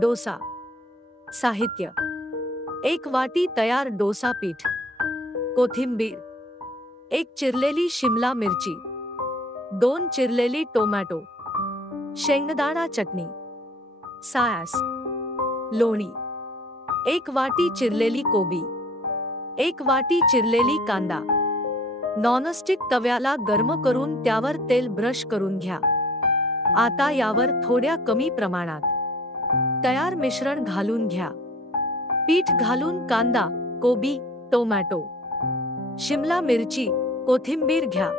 डोसा. साहित्य: 1 वाटी तयार डोसा पीठ, कोथिंबीर, 1 चिरलेली शिमला मिरची, 2 चिरलेली टोमॅटो, शेंगदाणा चटणी, सास, लोणी, 1 वाटी चिरलेली कोबी, 1 वाटी चिरलेली कांदा. नॉनस्टिक तव्याला गरम करून त्यावर तेल ब्रश करून घ्या. आता यावर थोड्या कमी प्रमाणात तयार मिश्रण घालून घ्या. पीठ घालून कांदा, कोबी, टोमॅटो, शिमला मिरची, कोथिंबीर घ्या.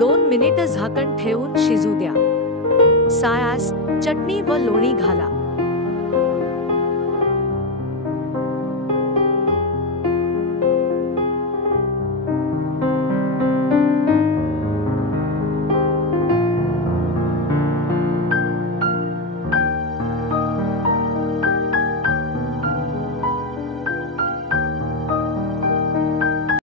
दोन मिनिटं झाकण ठेवून शिजू द्या. सास, चटणी व लोणी घाला.